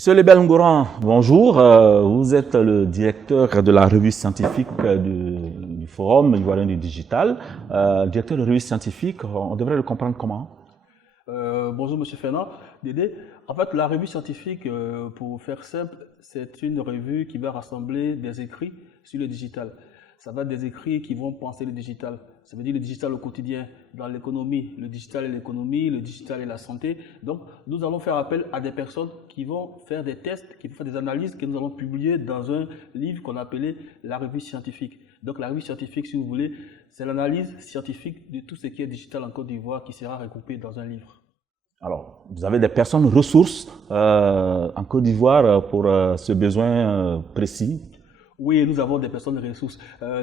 Monsieur Lebel-Ngouran, bonjour. Vous êtes le directeur de la revue scientifique du Forum ivoirien du digital. Directeur de revue scientifique, on devrait le comprendre comment? Bonjour Monsieur Fernand, Dédé. En fait, la revue scientifique, pour faire simple, c'est une revue qui va rassembler des écrits sur le digital. Ça va être des écrits qui vont penser le digital. Ça veut dire le digital au quotidien, dans l'économie, le digital et l'économie, le digital et la santé. Donc, nous allons faire appel à des personnes qui vont faire des tests, qui vont faire des analyses que nous allons publier dans un livre qu'on a appelé la revue scientifique. Donc, la revue scientifique, si vous voulez, c'est l'analyse scientifique de tout ce qui est digital en Côte d'Ivoire qui sera regroupé dans un livre. Alors, vous avez des personnes ressources en Côte d'Ivoire pour ce besoin précis? Oui, nous avons des personnes ressources.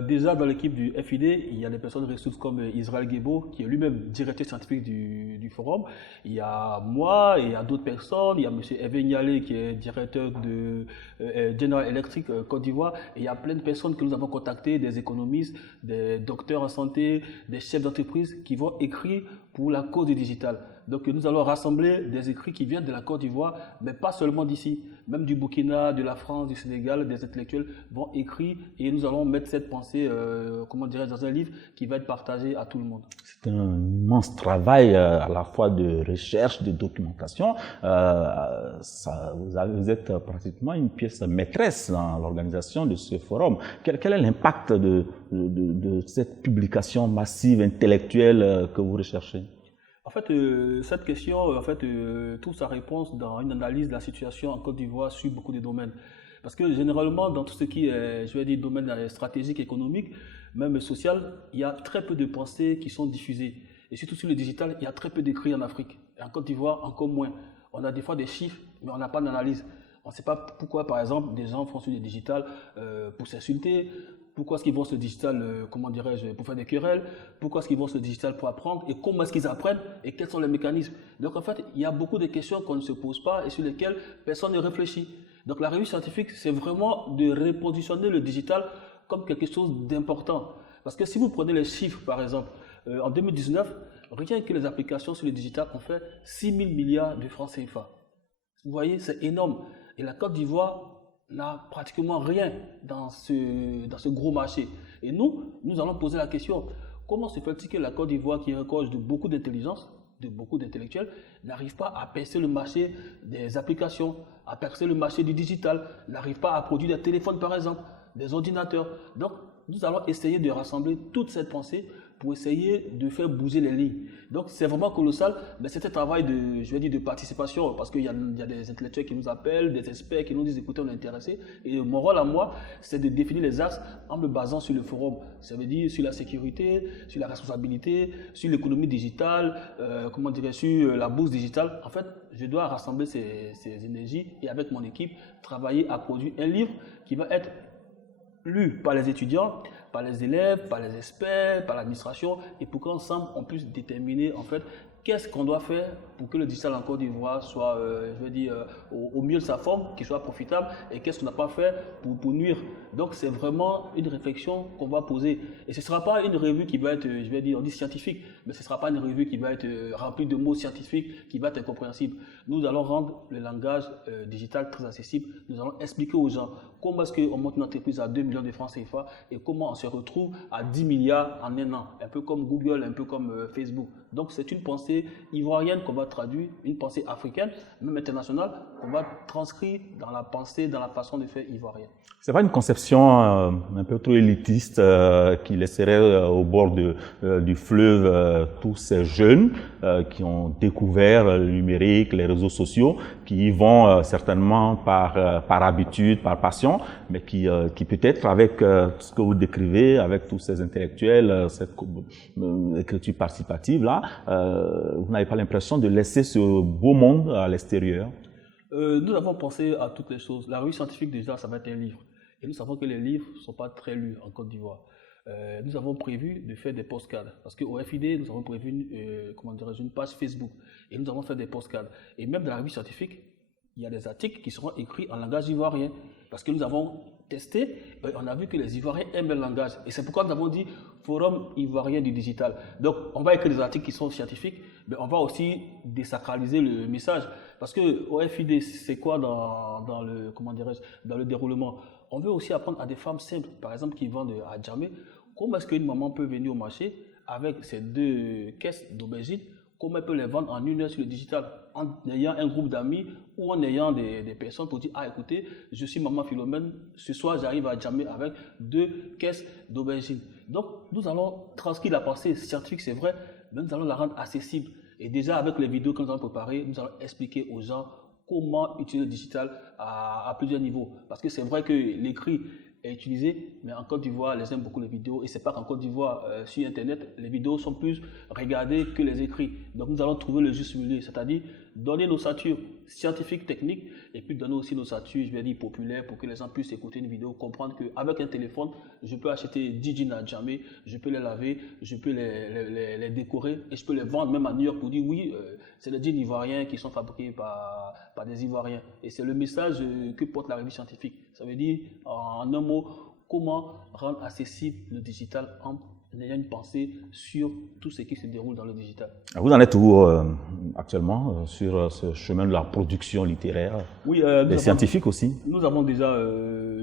Déjà, dans l'équipe du FID, il y a des personnes ressources comme Israël Guebo, qui est lui-même directeur scientifique du forum. Il y a moi, et il y a d'autres personnes. Il y a M. Hervé Nialé, qui est directeur de General Electric Côte d'Ivoire. Et il y a plein de personnes que nous avons contactées, des économistes, des docteurs en santé, des chefs d'entreprise qui vont écrire pour la cause du digital. Donc nous allons rassembler des écrits qui viennent de la Côte d'Ivoire, mais pas seulement d'ici, même du Burkina, de la France, du Sénégal, des intellectuels vont écrire et nous allons mettre cette pensée, comment dirais-je, dans un livre qui va être partagé à tout le monde. C'est un immense travail à la fois de recherche, de documentation. Vous êtes pratiquement une pièce maîtresse dans l'organisation de ce forum. Quel est l'impact de cette publication massive, intellectuelle que vous recherchez? En fait, cette question trouve sa réponse dans une analyse de la situation en Côte d'Ivoire sur beaucoup de domaines. Parce que généralement, dans tout ce qui est, je vais dire, domaine stratégique, économique, même social, il y a très peu de pensées qui sont diffusées. Et surtout sur le digital, il y a très peu d'écrits en Afrique. Et en Côte d'Ivoire, encore moins. On a des fois des chiffres, mais on n'a pas d'analyse. On ne sait pas pourquoi, par exemple, des gens font sur le digital pour s'insulter. Pourquoi est-ce qu'ils vont sur le digital, comment dirais-je, pour faire des querelles? Pourquoi est-ce qu'ils vont sur le digital pour apprendre? Et comment est-ce qu'ils apprennent? Et quels sont les mécanismes? Donc en fait, il y a beaucoup de questions qu'on ne se pose pas et sur lesquelles personne ne réfléchit. Donc la revue scientifique, c'est vraiment de repositionner le digital comme quelque chose d'important. Parce que si vous prenez les chiffres, par exemple, en 2019, rien que les applications sur le digital ont fait 6 000 milliards de francs CFA. Vous voyez, c'est énorme. Et la Côte d'Ivoire n'a pratiquement rien dans ce gros marché. Et nous allons poser la question, comment se fait-il que la Côte d'Ivoire, qui regorge de beaucoup d'intelligence, de beaucoup d'intellectuels, n'arrive pas à percer le marché des applications, à percer le marché du digital, n'arrive pas à produire des téléphones par exemple, des ordinateurs. Donc, nous allons essayer de rassembler toute cette pensée pour essayer de faire bouger les lignes. Donc c'est vraiment colossal, mais c'est un travail de, je vais dire, de participation, parce qu'il y a des intellectuels qui nous appellent, des experts qui nous disent écoutez, on est intéressés. Et mon rôle à moi, c'est de définir les axes en me basant sur le forum. Ça veut dire sur la sécurité, sur la responsabilité, sur l'économie digitale, comment dirais-je, sur la bourse digitale. En fait, je dois rassembler ces énergies et avec mon équipe, travailler à produire un livre qui va être lu par les étudiants, par les élèves, par les experts, par l'administration, et pour qu'ensemble on puisse déterminer en fait qu'est-ce qu'on doit faire pour que le digital en Côte d'Ivoire soit, je veux dire, au mieux de sa forme, qu'il soit profitable, et qu'est-ce qu'on n'a pas fait pour nuire. Donc c'est vraiment une réflexion qu'on va poser. Et ce ne sera pas une revue qui va être, je vais dire, on dit scientifique, mais ce ne sera pas une revue qui va être remplie de mots scientifiques, qui va être incompréhensible. Nous allons rendre le langage digital très accessible. Nous allons expliquer aux gens comment est-ce qu'on monte une entreprise à 2 millions de francs CFA et comment on se retrouve à 10 milliards en un an, un peu comme Google, un peu comme Facebook. Donc c'est une pensée ivoirienne qu'on va traduire, une pensée africaine, même internationale, qu'on va transcrire dans la pensée, dans la façon de faire ivoirienne. C'est pas une conception un peu trop élitiste qui laisserait au bord du fleuve tous ces jeunes qui ont découvert le numérique, les réseaux sociaux, qui y vont certainement par habitude, par passion, mais qui peut-être avec ce que vous décrivez, avec tous ces intellectuels, cette écriture participative là, vous n'avez pas l'impression de laisser ce beau monde à l'extérieur? Nous avons pensé à toutes les choses. La revue scientifique, déjà, ça va être un livre. Et nous savons que les livres ne sont pas très lus en Côte d'Ivoire. Nous avons prévu de faire des postcards. Parce qu'au FID, nous avons prévu une page Facebook. Et nous avons fait des postcards. Et même dans la revue scientifique, il y a des articles qui seront écrits en langage ivoirien. Parce que nous avons testé, on a vu que les Ivoiriens aiment le langage. Et c'est pourquoi nous avons dit Forum ivoirien du digital. Donc, on va écrire des articles qui sont scientifiques, ben, on va aussi désacraliser le message. Parce que au FID, c'est quoi dans le, comment dirais-je, dans le déroulement? On veut aussi apprendre à des femmes simples, par exemple, qui vendent à Djamé, comment est-ce qu'une maman peut venir au marché avec ses 2 caisses d'aubergines, comment elle peut les vendre en 1 heure sur le digital, en ayant un groupe d'amis ou en ayant des personnes pour dire, ah écoutez, je suis maman Philomène, ce soir j'arrive à Djamé avec 2 caisses d'aubergines. Donc nous allons transcrire la pensée scientifique, c'est vrai, mais nous allons la rendre accessible. Et déjà avec les vidéos que nous allons préparer, nous allons expliquer aux gens comment utiliser le digital à plusieurs niveaux. Parce que c'est vrai que l'écrit est utilisé, mais en Côte d'Ivoire, les gens aiment beaucoup les vidéos. Et c'est pas qu'en Côte d'Ivoire, sur Internet, les vidéos sont plus regardées que les écrits. Donc nous allons trouver le juste milieu, c'est-à-dire donner nos satures scientifiques, techniques, et puis donner aussi nos satures, je vais dire, populaires, pour que les gens puissent écouter une vidéo, comprendre qu'avec un téléphone, je peux acheter 10 jeans à Djamé, je peux les laver, je peux les décorer, et je peux les vendre même à New York pour dire, oui, c'est des jeans ivoiriens qui sont fabriqués par des Ivoiriens. Et c'est le message que porte la revue scientifique. Ça veut dire, en un mot, comment rendre accessible le digital en ayant une pensée sur tout ce qui se déroule dans le digital. Vous en êtes où actuellement sur ce chemin de la production littéraire? Oui, des scientifiques aussi? Nous avons déjà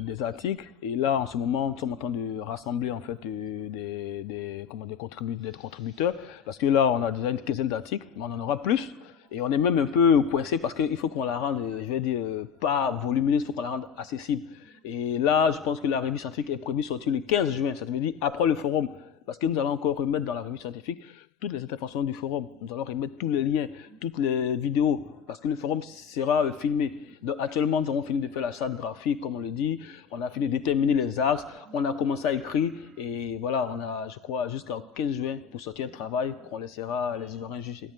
des articles et là en ce moment nous sommes en train de rassembler en fait des contributeurs parce que là on a déjà une quinzaine d'articles, mais on en aura plus. Et on est même un peu coincé parce qu'il faut qu'on la rende, je vais dire, pas volumineuse, il faut qu'on la rende accessible. Et là, je pense que la revue scientifique est prévue sortir le 15 juin, ça veut dire après le forum. Parce que nous allons encore remettre dans la revue scientifique toutes les interventions du forum. Nous allons remettre tous les liens, toutes les vidéos, parce que le forum sera filmé. Donc actuellement, nous avons fini de faire la charte graphique, comme on le dit. On a fini de déterminer les axes. On a commencé à écrire. Et voilà, on a, je crois, jusqu'au 15 juin pour sortir un travail qu'on laissera les Ivoiriens juger.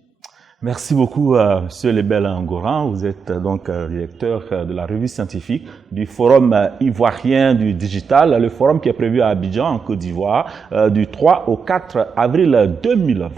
Merci beaucoup, M. Lebel Ngoran. Vous êtes donc directeur de la revue scientifique du Forum ivoirien du digital, le forum qui est prévu à Abidjan, en Côte d'Ivoire, du 3 au 4 avril 2020.